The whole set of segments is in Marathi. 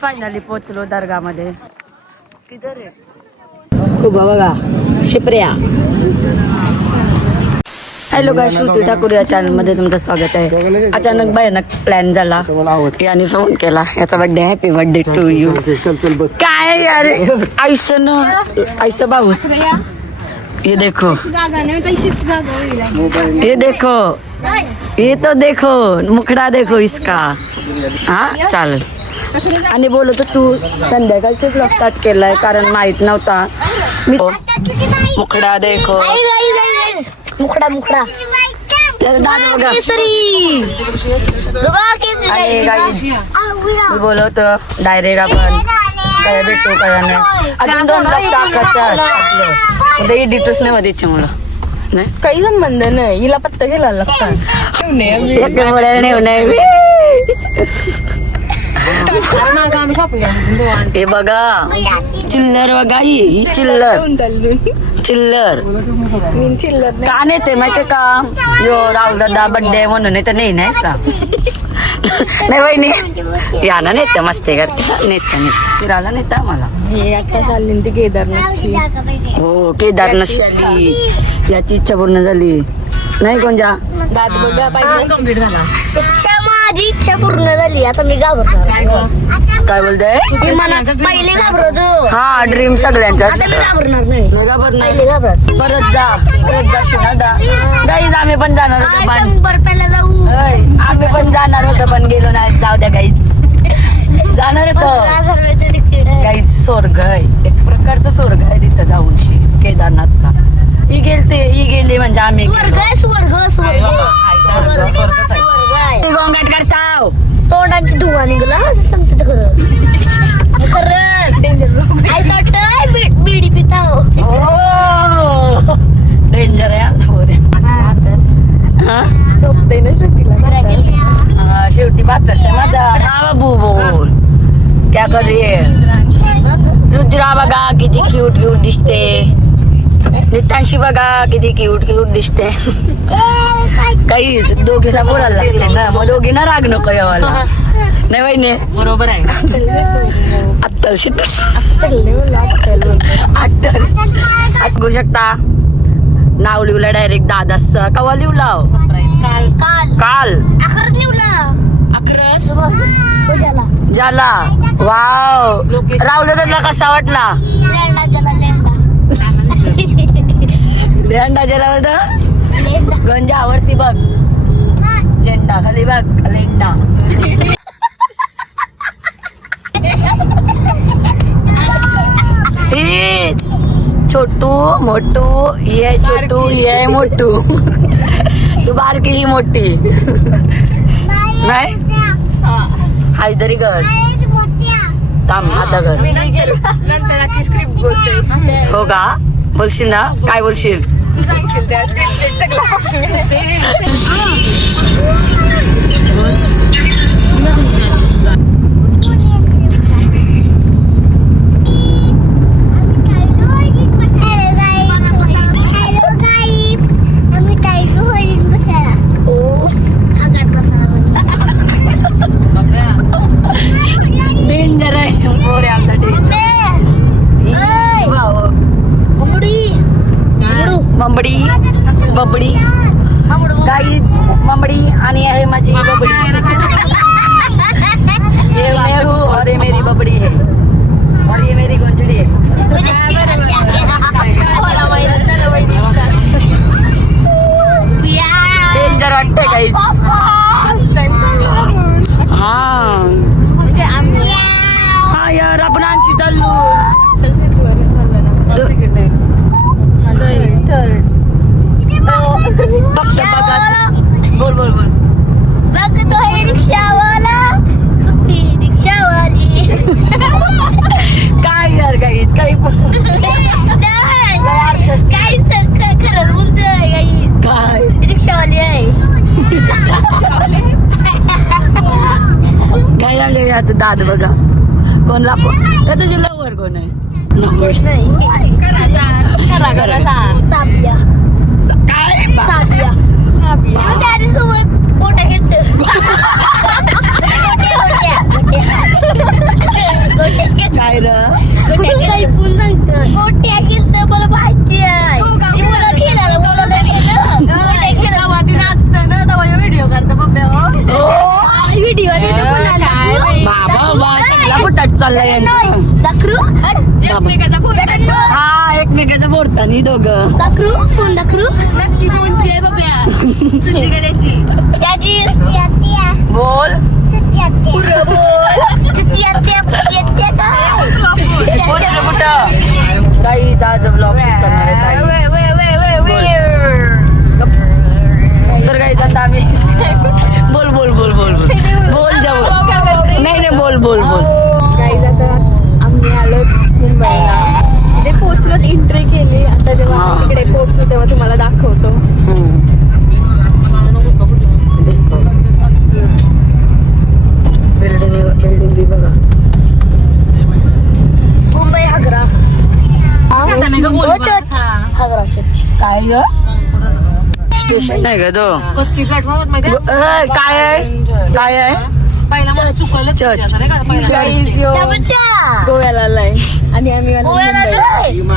फायनली पोहोचलो दर्गामध्ये. बघा शिप्रिया. हॅलो गाइस, श्रुती ठाकूर या चॅनल मध्ये तुमचं स्वागत आहे. अचानक भयानक प्लॅन झाला. याने फोन केला, याचा birthday, happy birthday to you. काय यार ऐसा बाबूस. ये देखो, ये देखो, ये तो देखो, मुखडा देखो इसका. हा चालेल. आणि बोलतो तू संध्याकाळचे ब्लॉग स्टार्ट केलाय कारण माहित नव्हता. मी मुखडा देखो, मुखडा मुखडा दादा बघा. मी बोलवतो डायरेक्ट आपण काय भेटतो काय नाही. अजून 2 टाकायचं एडिटर्स नाही मध्ये मुलं नाही काही संबंध नाही. हिला पत्ता घ्यायला लागतात. हे बघा चिल्लर बघा, ही चिल्लर चिल्लर का नेते माहितीये का. यो राहुल दादा बर्थडे म्हणून येते नाही नाहीसा नाही वहिनी या ना नेते मस्ती करते नेते फिरायला नेता मला. हे आता चालली ती केदारनाथची. हो केदारनाथची याची इच्छा पूर्ण झाली नाही. कोणत्या दात बघा पाहिजे कंप्लीट झाला. माझी इच्छा पूर्ण झाली. आता मी घाबरणार. काय बोलते पहिले घाबरतो. हा ड्रीम सगळ्यांचा घाबरणार नाही. परत जा शिवना गाईज. आम्ही पण जाणार होतो पण 100 रुपयाला जाऊ. आम्ही पण जाणार होतो पण गेलो नाही. जाऊ द्या गाईज, जाणार होतो गाईज. स्वर्ग आहे एक प्रकारचं, स्वर्ग आहे तिथं जाऊन केदारनाथला. ही गेली म्हणजे आम्ही गोंगाट करताव. तोंडाची धुवा निघला सांगते खरं बिडी पिताव. डेंजर आहे सोपते ना श्रुतीला. शेवटी बातच आहे माझा. हा बाबू बोल क्या करूये. रुद्रा बघा किती क्यूट क्यूट दिसते. नितांशी बघा किती क्यूट क्यूट दिसते. काहीच दोघीला बोलायला लागते ना, मग दोघींना राग नको यावाला नाही वहिनी. बरोबर आहे. अत्तर शिट्टर आठवू शकता. नाव लिवला डायरेक्ट दादाच. कवा लिवला काल 11 झाला. वाव राहुल दादाला कसा वाटला. लेंडा ज्याला होता गंजा आवडती बघ. झेंडा खाली बघ लेंडा. हे छोटू मोटू ये छोटू ये मोटू. तू बारकी ही मोठी नाही. हैदरीगड थांब आता गड हो का. बोलशील ना काय बोलशील. डेंजर आहे मोरे आमचा डेंजर. बंबडी बबडी गाईच बंबडी आणि आहे माझी बबडी. ये मैं हूँ और ये मेरी बबडी है और ये मेरी गोंजड़ी है. डेंजर वाटते गाईच. हा यार आपण आणशी चाललो. बोल बोल बोल. बघतो हे रिक्षावाला सुट्टी रिक्षावाली. काय यार गाईच काही खरंच बोलतोय काय रिक्षावाली आहे. काय झालं आता दाद बघा कोणला तर तुझी लवर कोण आहे. साबिया काय साबिया. सोबत पोटा घेतलं. चाललंय यांचं. दाखरू हा एकमेकाचं बोलता नी दोघं. दाखरू कोण दाखरू नक्की कोणची आहे बाब्या तुझी का त्याची त्याची बोल पुरं बोल पोचलं कुठं काही आज ब्लॉग शूट करणार आहे ताई. तर काही आता आम्ही बोल बोल बोल बोल बोल बोल जाऊ नाही नाही बोल बोल बोल. गाईज आता आम्ही आलो मुंबईला ते पोहोचलो एंट्री केली आता जेव्हा हा. आम्ही तिकडे पोहोचलो तेव्हा तुम्हाला दाखवतो. बिल्डिंग बी बघा. मुंबई आग्रा काय ग स्टेशन नाही ग तो काय आहे काय आहे चर्च. गोव्याला आलाय आणि आम्ही आलो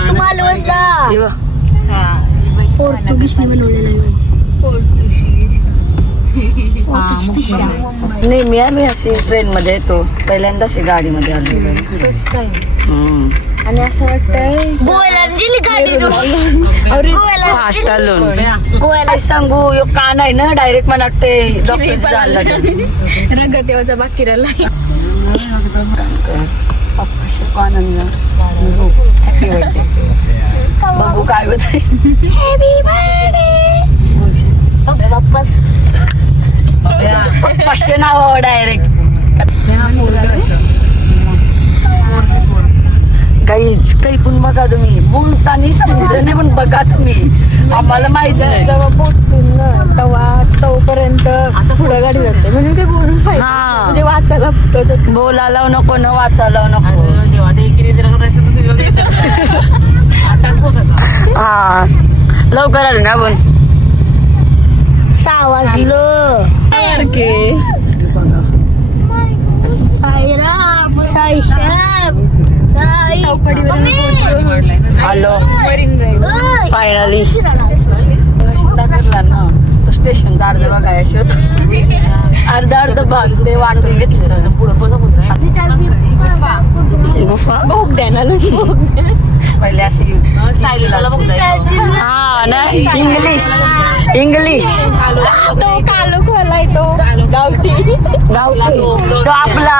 मुंबईला. हे बघ. पोर्तुगीजने बनवलेला नाही मी आम्ही अशी ट्रेन मध्ये येतो पहिल्यांदा अशी गाडीमध्ये आलो. First time. आणि असं वाटतंय गोव्याला दिली गाडी गोव्याला फास्ट आलो गोव्याला काय सांगू यो कान आहे ना डायरेक्ट मला वाटते डॉक्टर झाला. रंग देवाचा बाकी राहिला. बघू काय होत हॅपी बर्थडे वापस 500 नाव डायरेक्ट. काही पण बघा तुम्ही बोलताना समजत नाही पण बघा तुम्ही आम्हाला माहिती नाही. जेव्हा पोहोचतो ना तेव्हा तोपर्यंत पुढे गाडी जाते म्हणून ते बोलून पाहिजे हा. म्हणजे वाचायला फुटत. बोलायला नको न वाचायला नको. हा लवकर आलो ना आपण 6 वाजलं साईराम साईश्याम साई आलो मरीन ड्राईव्ह फायनली. करला ना तो स्टेशनचा अर्ध बघायला अर्ध भाग ते वाटून घेतलेलं भोग द्या ना पहिले अशी हा नाही इंग्लिश तो कालो खोलाय तो गावठी तो आपला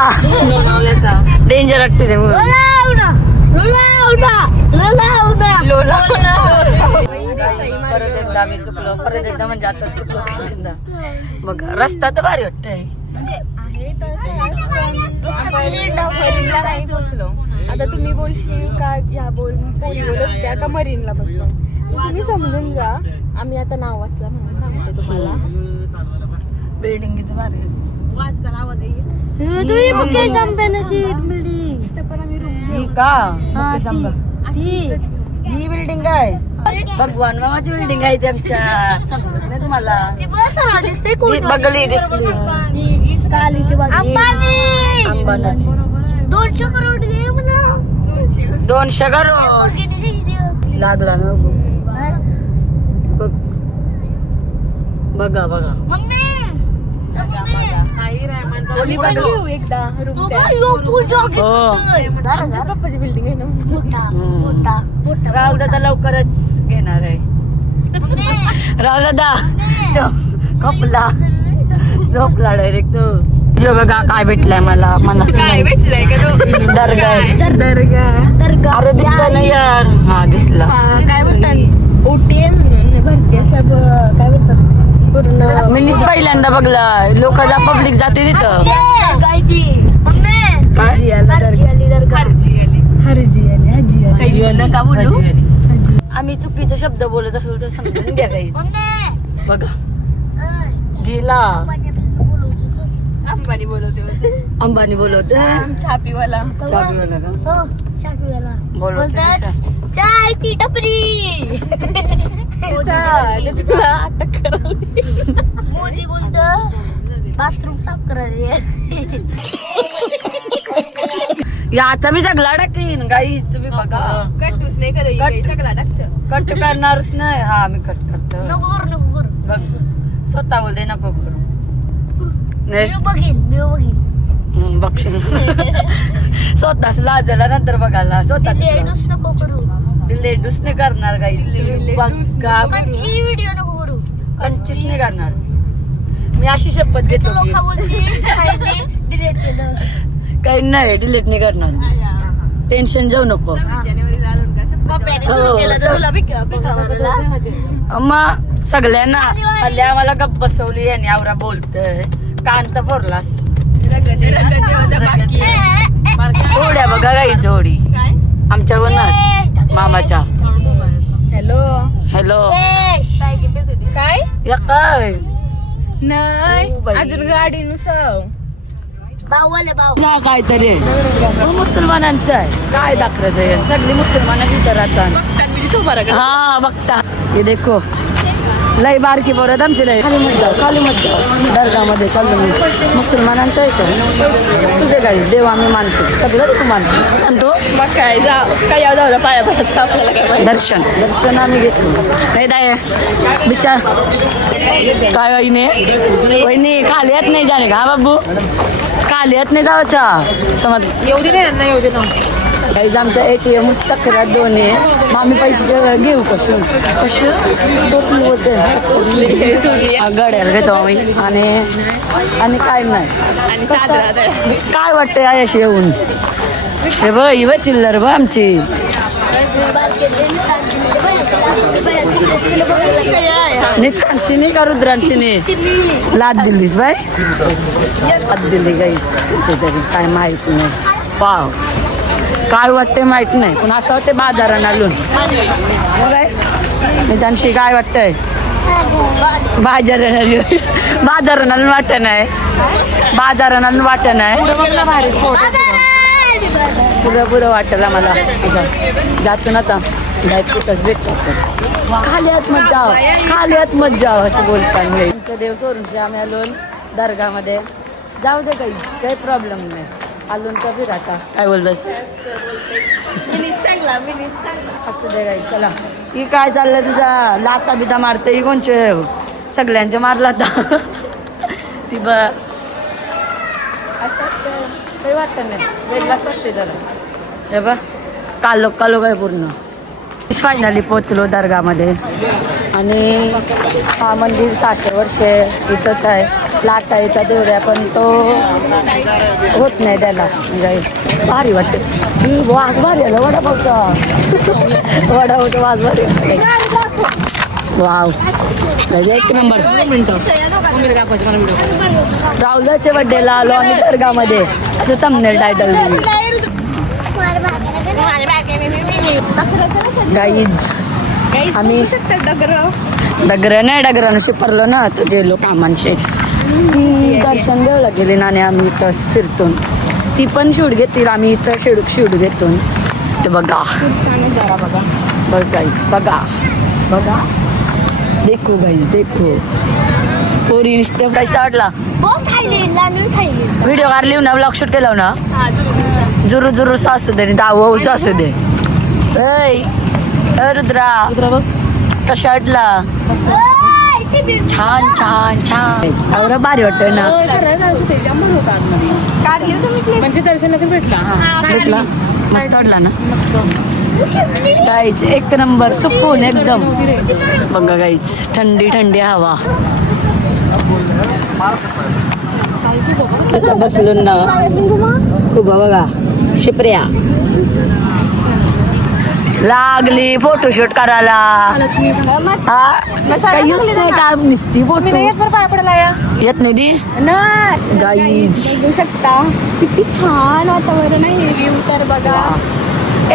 डेंजर वाटते परत एकदा आम्ही चुकलो परत एकदा म्हणजे आता चुकलो पहिल्यांदा. मग रस्ता तर भारी वाटतंय. नाही पोहोचलो. आता तुम्ही बोलशील का ह्या बोलत त्या का मरीनला बसलो तुम्ही समजून जा. आम्ही आता नाव वाचला म्हणून सांगते तुम्हाला. बिल्डिंग किती भारी आहे. वाचताना आवाज येईल तुम्ही मुकेश अंबानीची बिल्डिंग तिथं पण आम्ही रूम ही का मुकेश अंबा ही बिल्डिंग आहे. भगवान मामाची बिल्डिंग आहे ती आमच्या समजत नाही तुम्हाला. ती बघली दिसली कालीची अंबानाची 200 करोड दे म्हणा 200 करोड लागला ना बघ. बघा बघा आम्ही पण घेऊ एकदा रूम आमच्याच पप्पाची बिल्डिंग आहे ना. राहुल दादा लवकरच घेणार आहे. राहुल दादा तो कपला झोपला डायरेक्ट तो. जो बघा काय भेटलाय मला काय भेटलंय का तो दर्गा अरे दिसला नाही यार. हा दिसला. काय बोलतात ओटीएम म्हणून भरती असं काय बोलतात पूर्ण मीच पहिल्यांदा बघला लोक पब्लिक जाते तिथं. हरजी आली का बोलू आम्ही चुकीचा शब्द बोलत असलो तर समजून घ्या काही. बघा गेला अंबानी बोलवते अंबानी बोलवते छापीवाला का बोलवते चाय की टपरी अटक करायला मोदी बोलत बाथरूम साफ करायचे. याचा मी सगळा टाकीन काही तुम्ही बघा. कट्टूच नाही करायचं सगळा टाकतं. कट करणारच नाही. हा मी कट करतो. नको करू बघ स्वतः बोलते नको करू नाही मी बघीन बघशील स्वतःच लाजला नंतर बघायला स्वतःच लेडूस नको करू. लेडूस नाही करणार काही कंची व्हिडिओ नको करू. कंचीच नाही करणार. मी अशी शपथ तू घेतो लोक बोलते डिलीट केलं. काही नाही डिलीट नाही करणार. टेन्शन जाऊ नको. पप्प्याने सुरू केलं तर तुला बी पप्पा मग सगळ्यांना हल्ली आम्हाला गप्प बसवली आणि आवरा बोलतय कांत फोरलास जोड्या बघा काही जोडी आमच्या बनत मामाच्या. हॅलो हॅलो काय या काय नाही बाई. अजून गाडीनुसार भाऊ भाऊ जा काहीतरी मुसलमानांचं आहे काय दाखवत आहे सगळी मुसलमानाची तर आता हा बघता हे देखो लय बारकी परत आमची लय खाली मत जाऊ दर्गामध्ये चाललो मी मुसलमानांचं आहे का तुझे काही देव आम्ही मानतो सगळं तू मानतो मग काय जा काय जाऊ पाया पडायचं आपल्याला काय माहिती. दर्शन आम्ही घेतो नाही दाय विचार काय वहिनी वहिनी खाली येत नाही जाणे का बाबू खाली येत नाही जावाचा समज येऊ दे ना येऊ दे ना काही आमचं ATM तक्रार दोन आहे मग आम्ही पैसे घेऊ कशून गड्याला घेतो आम्ही आणि काय नाही काय वाटतंय आयाशी येऊन हे बघ ही बघ चिल्लर बघ आमची नितांशीनी का रुद्रांशीनी लाद दिलीस बाय लाद दिली गाई तरी काय माहित नाही पाव काय वाटते माहित नाही पण असं वाटते बाजारात आलून नितांशी काय वाटतंय बाजारात आलून वाटत नाही बाजारात वाटत नाही पुरं वाटलं मला असं जातो आता कुठंच भेटतो खाली आत मज्जा असं बोलताना आमचं देव सोडून आम्ही आलो दर्गामध्ये जाऊ दे काही प्रॉब्लेम नाही आलून तर फिरायचा काय बोलतोस असू दे काही चला ही काय चाललं तुझा लाता बिता मारते ही कोणचे सगळ्यांचे मारला आता ती ब असं काही वाटतं नाही वेगळाच वाटते जरा हे बघ कालो काय पूर्ण फायनली पोचलो दर्गामध्ये आणि हा मंदिर 600 वर्षे इथंच आहे लाटा येतात एवढ्या पण तो होत नाही त्याला म्हणजे भारी वाटते ही वाघ भारी आला वडापावचा वडापावचा वाघ भारी वाव एक नंबर राहुलचे बड्डेला आलो आम्ही दर्गामध्ये असं थंबनेल टायटल दिली गाईज आम्ही डगरानं शिपरलो ना तर गेलो कामांशी दर्शन देवला गेले ना आणि आम्ही इथं फिरतो ती पण शूट घेतील आम्ही इथं शूट घेतो ते बघा बघ गाईज बघा देखो गाईज देखो पोरी नुसतं पैसा वाटला व्हिडिओ काढली ना ब्लॉग शूट केला ना जुरू असू दे दाव असू दे रुद्रा बघ कशा वाटला छान एवढं भारी वाटतं ना म्हणजे दर्शन भेटला मस्त वाटला ना गाईच एक नंबर सुकून एकदम बघा गाईच थंडी हवा बसलो ना खूप बघा शिपऱ्या लागली फोटोशूट करायला काही यूज नाही का नुसती फोटो पाय पडला या येत नाही ती गाईज बघू शकता किती छान वातावरण आहे व्ह्यू तर बघा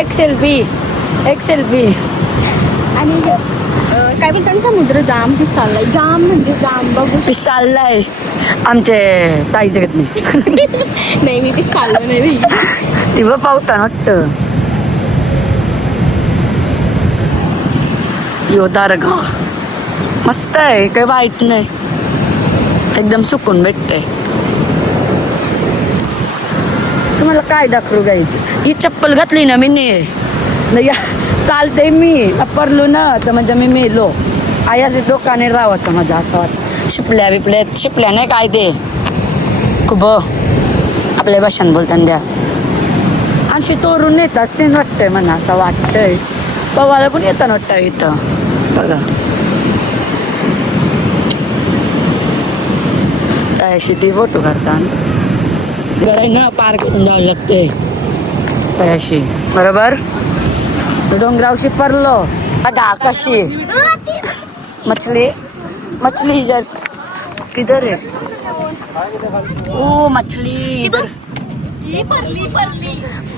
एक सेल्फी आणि काय बोलतात समुद्र जाम पिसाललाय जाम म्हणजे जाम बघू चाललाय आमचे ताई जगत नाही नाही मी पिसाललो नाही ती बघ पावता वाटतं यो दर्गा मस्त आहे काही वाईट नाही एकदम सुकून भेटते तुम्हाला काय दाखवू गायचं ही चप्पल घातली ना मी नाही चालते मी परलो ना तर म्हणजे मी मेलो आयाच्या डोकाने राहायचं माझं असं वाटतं शिपल्या नाही काय ते खूप आपल्या भाषात बोलताना द्या आणि तोरून येत असते वाटतंय म्हणा असं वाटतंय पवायला पण येताना वाटतं इथं बघा त्याशी ती फोटो काढतात घरा ना पार करून जावं लागते त्याशी बरोबर डोंगरावशी परलो बघा कशी मछली मछली इधर किधर है ओ मछली इधर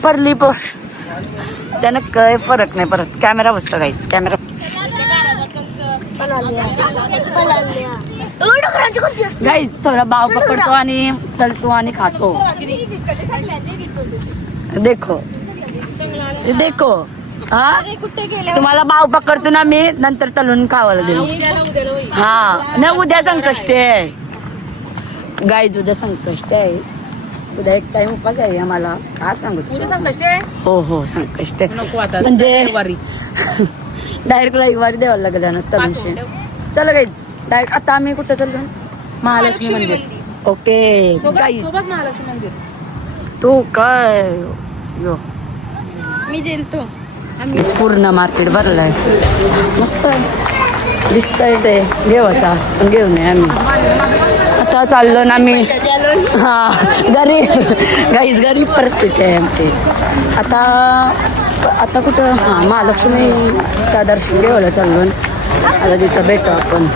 परली पर त्यानं काय फरक नाही परत कॅमेरा बसतो काहीच कॅमेरा गाईच थोडा बाव पकडतो आणि तलतो आणि खातो देखो देखो हा तुम्हाला बाव पकडतो ना मी नंतर तलून खावायला देऊ हा नाही उद्या संकष्ट आहे गाईज उद्या संकष्ट आहे उद्या एक टाइम उपास आहे आम्हाला काय सांगतो हो हो संकष्ट म्हणजे डायरेक्ट रविवारी द्यावं लागेल ना तरुणशी चला गाईज डायरेक्ट आता आम्ही कुठं चाललो महालक्ष्मी मंदिर ओके गाईज महालक्ष्मी मंदिर तू काय यो मी जेलतो पूर्ण मार्केट भरलाय मस्त दिसतंय ते घेवाचा घेऊन ये आम्ही आता चाललो ना मी हा गरीब गाईज गरीब परिस्थिती आहे आमची आता कुठं हा महालक्ष्मीचा दर्शन घेवायला चाललो आता तिथं भेटू आपण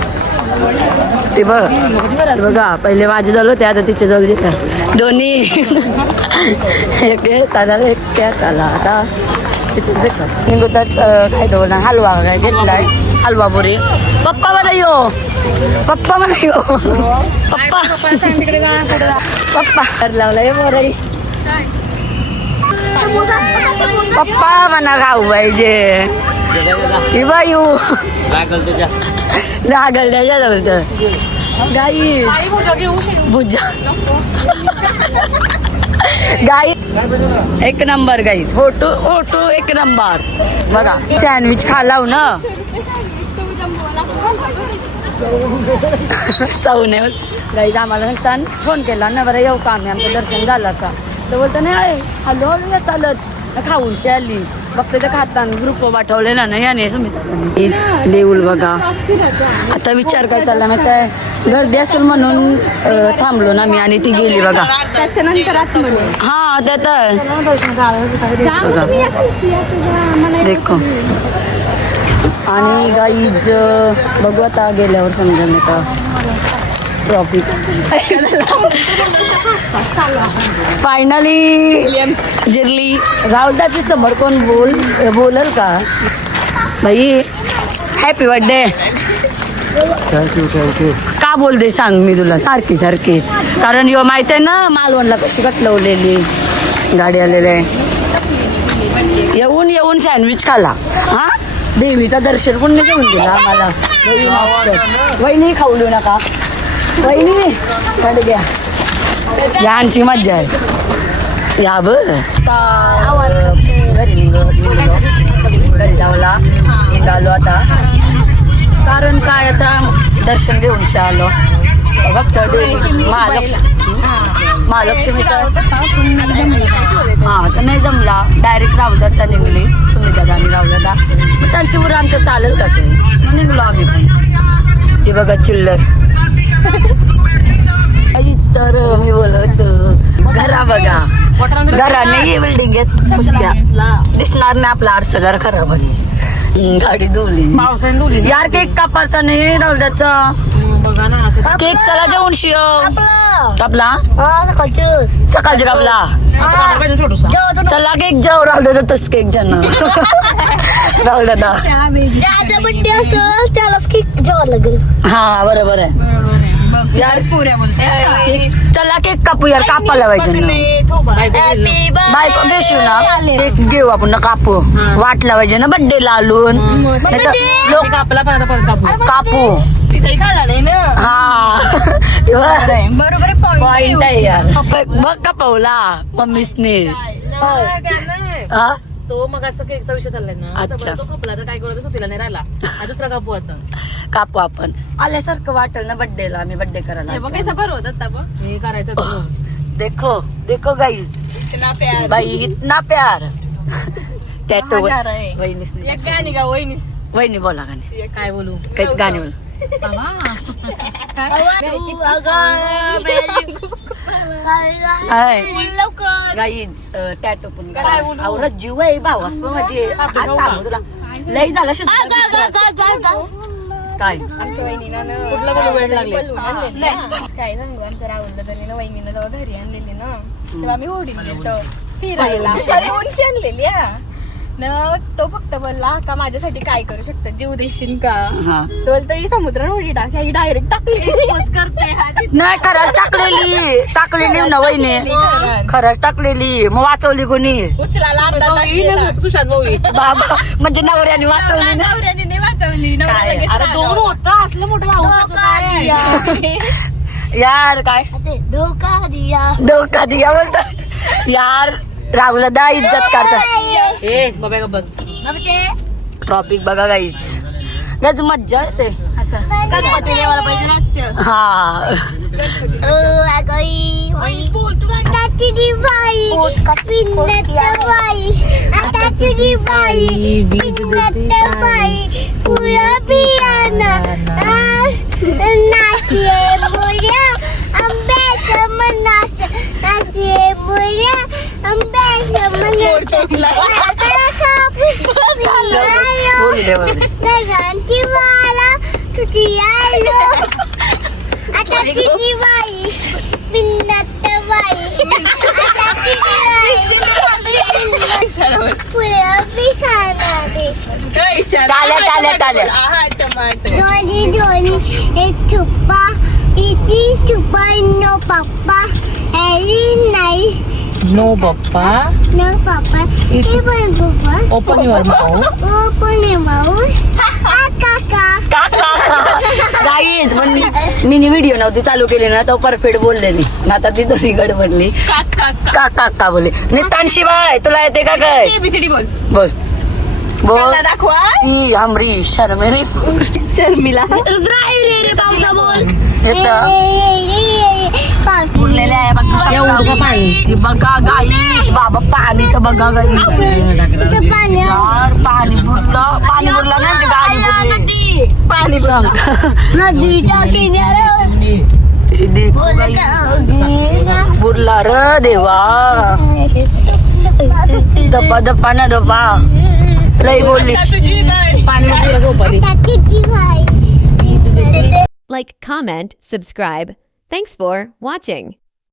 ते बघा पहिले माझे झालं ते आता तिच्या जवळ येतात दोन्ही एक येतात एक त्यात आला आता तिथेच भेटतात निघतात काय तो हलवा काय घेतलाय हलवा पुरी पप्पा मला यो पप्पा मला यो पप्पा पप्पा कर लावलाय बरं पप्पा म्हणा खाऊ पाहिजे बायू लागल त्याच्या जवळ गाई भुजा गाई एक नंबर गाईच फोटो फोटो एक नंबर बघा सँडविच खालाव ना चवने गाईज आम्हाला नसताना फोन केला ना बरं येऊ का आम्ही आमचं दर्शन झालं असा तर बोलतो नाही हॅलो हॅलो चालत खाऊनशी आली बघते तर खाताना ग्रुप पाठवलेला ना याने देऊल बघा आता विचार काय चालला माहिती आहे गर्दी असेल म्हणून थांबलो ना मी आणि ती गेली बघा त्याच्यानंतर हा त्यात देखो आणि गाईज बघू आता गेल्यावर समजा मी का ट्रॉफिक फायनली जिरली राहुलदाची समोर कोण बोलल का भाई हॅपी बर्थडे थँक्यू का बोलते सांग मी तुला सारखी सारखी कारण यो माहित आहे ना मालवणला कशी कटलवलेली गाडी आलेली येऊन येऊन सँडविच खाला हा देवीचा दर्शन पण घेऊन दिला आम्हाला वहिनी खाऊ देऊ नका वहिनी कडे घ्या यांची मज्जा आहे या घरी निघलो घरी जावला निघालो आता कारण काय आता दर्शन घेऊन आलो फक्त महालक्ष्मीचा हा तर नाही जमला डायरेक्ट राहुलदासला निघली सुमिता आणि राहुलदा मग त्यांची उर आमचं चालेल का ते मग निघलो आम्ही पण ती बघा चिल्लर तर मी बोलत घरा बघा घरा नाही बिल्डिंग दिसणार नाही आपला 8,000 खराब गाडी धुवली यार केक कापायचा नाही राहुलदाचा केक चला जेवण शिव कापला सकाळचे कापला चला केक जेव राहुलदा तस केक जण राहुलदा बड्डे असेल त्यालाच केक जेवायला लागेल हा बरोबर आहे चला केक कापू यार कापायला पाहिजे बायको घेशील ना केक घेऊ आपण ना कापू वाटला पाहिजे ना बड्डे ला आलून लोक कापू हा बरोबर पॉइंट आहे यार बघ कापवला मम्मीसने हा तो मग असं केकचा विषय चाललाय ना अच्छा. तो खपला तर काय करतो सुतीला नाही राहिला दुसरा कापू आता कापू आपण आल्यासारखं वाटेल ना बड्डेला आम्ही बड्डे करायला हे बघ सफर होत आता हे करायचं देखो देखो गाईज इतना प्यार बाई इतना प्यार टॅटो वाहणार आहे. वहिनीस एक गाणी गा वहिनीस वहिनी बोला गाणे काय बोलू काही गाणे बोला हाय लवकर गाईज टॅटो पण आवरत जीव आहे भावास म्हणजे काय सांगू तुला लई झालं काय आमच्या वहिनीनं काय सांगू आमच्या राहुलला त्यांनी वहिनीनं जेव्हा घरी आणलेली ना तेव्हा आम्ही होडीन गेलो फिरायला उंशी आणलेली न तो फक्त बोलला का माझ्यासाठी काय करू शकतो जीव देशील का हा तो बोलतो ही समुद्रात उडी टाक ही डायरेक्ट टाकली करते नाही खरंच टाकलेली ना वहिनी खरंच टाकलेली मग वाचवली कोणी उचलाला अर्धा तास सुशांत भाऊ बाबा म्हणजे नवऱ्याने वाचवली ना नवऱ्याने नाही वाचवली काय? अरे दोन होतं असलं मोठं भाऊ यार काय धोका दिया धोका दिया बोलतात यार राहुल दा इज्जत करतात ए बाबा का बस ट्रॉपिक बघा गाईच याच मज्जा येते असं गणपती देवाला पाहिजे नाच हा बोल तू आता तुझी बाई पिन्नत बाई आता तुझी बाई पिन्नत बाई पुरा पियाना नाचे मुल्या आंब्याचं मनास नाचे मुल्या आंब्याचं नगांची वाला तुझी आलो आता तुझी बाई पिन्नत बाई आता तुझी बाई पुरा पिसाना टाल्या दोन्ही दोन्ही एक चुप्पा इथे चुप्पा नो पप्पा एली नाही नो पप्पा नो पप्पा हे पण पप्पा open your mouth open your mouth काका गाईज पण मी व्हिडिओ नव्हती चालू केली ना तो परफेक्ट बोलले नाही आता ती दोन्ही गडबडली का बोले नितांशी बाय तुला येते का काय एबीसीडी बोल बोल बोल दाखवा ती हमरी शर्मेरी शर्मिला रुद्राई रे रे पावसा बोल येतं पाऊस उरलेले आहे बघा एवढं पाणी बघा गाईज बाबा पाणी तर बघा गाई इथं पाणी यार पाणी बुरलं ना ती गाडी बुरली पाणी सांग नदीच्या किनाऱ्यावर बुरला र देवा दपा दपा ना दपा लई बोलली तुझी पाणी झोपली आता तुझी बाई Like, comment, subscribe. Thanks for watching.